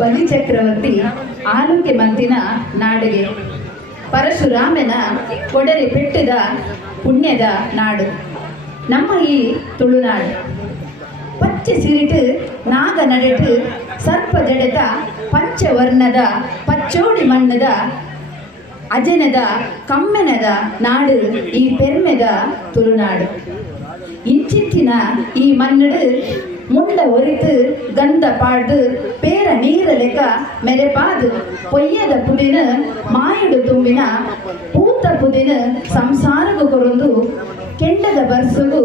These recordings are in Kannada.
ಬಲಿಚಕ್ರವರ್ತಿ ಆಲೂಕೆ ಮಂತಿನ ನಾಡಿಗೆ ಪರಶುರಾಮನ ಕೊಡರಿ ಪೆಟ್ಟಿದ ಪುಣ್ಯದ ನಾಡು ನಮ್ಮ ಈ ತುಳುನಾಡು. ಪಚ್ಚೆ ಸಿರಿಟು ನಾಗ ನಡೆಟು ಸರ್ಪ ಜಡೆತ ಪಂಚವರ್ಣದ ಪಚ್ಚೋಡಿ ಮಣ್ಣದ ಅಜನದ ಕಮ್ಮೆನದ ನಾಡು ಈ ಪೆರ್ಮೆದ ತುಳುನಾಡು. ಇಂಚಿತ್ತಿನ ಈ ಮನ್ನಡು ಮುಂಡ ಒರಿತು ಗಂಧ ಪಾಡ್ದು ಪೇರ ನೀರ ಲೆಕ್ಕ ಮೆರೆಪಾದು ಪೊಯ್ಯದ ಪುದಿನ ಮಾಯಡು ತುಂಬಿನ ಪೂತ ಪುದಿನ ಸಂಸಾರಗು ಕೊರೊಂದು ಕೆಂಡದ ಬರ್ಸುಗು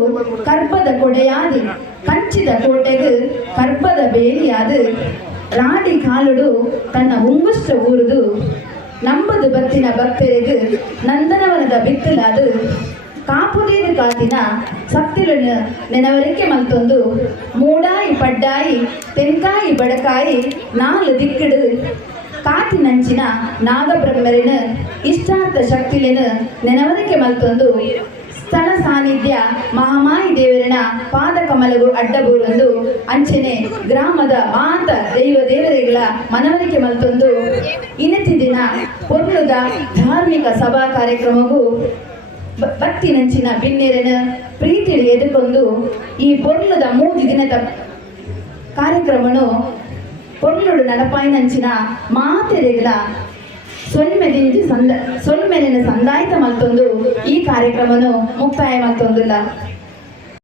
ಕರ್ಬದ ಕೊಡೆಯಾದಿ ಕಂಚಿದ ಕೋಟೆಗು ಕರ್ಬದ ಬೇಲಿಯಾದು ರಾಡಿ ಕಾಲುಡು ತನ್ನ ಉಂಗುಷ್ಟ ಊರುದು ನಂಬದು ಬತ್ತಿನ ಭಕ್ತರಿಗೂ ನಂದನವನದ ಬಿತ್ತಲಾದು ಕಾಪುದೀರು ಕಾತಿನ ಸತ್ತಿಲನ್ನು ನೆನವರಿಕೆ ಮಲ್ತೊಂದು ಮೂಡಾಯಿ ಪಡ್ಡಾಯಿ ತೆಂಕಾಯಿ ಬಡಕಾಯಿ ನಾಲು ದಿಕ್ಕಡು ಕಾತಿನಂಚಿನ ನಾಗಬ್ರಹ್ಮರಿನ ಇಷ್ಟಾರ್ಥ ಶಕ್ತಿಲೆನು ನೆನವರಿಕೆ ಮಲ್ತೊಂದು ಸ್ಥಳ ಸಾನ್ನಿಧ್ಯ ಮಹಾಮಾಯಿ ದೇವರನ ಪಾದ ಕಮಲಗು ಅಡ್ಡಬೂರೊಂದು ಅಂಚನೆ ಗ್ರಾಮದ ಮಾತ ದೈವ ದೇವರುಗಳ ಮನವರಿಕೆ ಮಲ್ತೊಂದು ಇನತಿ ದಿನ ಪೊರ್ಲುದ ಧಾರ್ಮಿಕ ಸಭಾ ಕಾರ್ಯಕ್ರಮಗೂ ಬತ್ತಿನಂಚಿನ ಬಿನ್ನೆರನ ಪ್ರೀತಿಳಿ ಎದುಕೊಂಡು ಈ ಪೊರ್ಲುದ 3 ದಿನದ ಕಾರ್ಯಕ್ರಮನು ಪೊರ್ಲುಡು ನಡಪಾಯಿನಂಚಿನ ಮಾತೆರೆಗಳ ಸೊಲ್ಮೆನಿನ ಸಂದಾಯಿತ ಮಲ್ತೊಂದು ಈ ಕಾರ್ಯಕ್ರಮನು ಮುಕ್ತಾಯ ಮಲ್ತೊಂದುಲ್ಲ.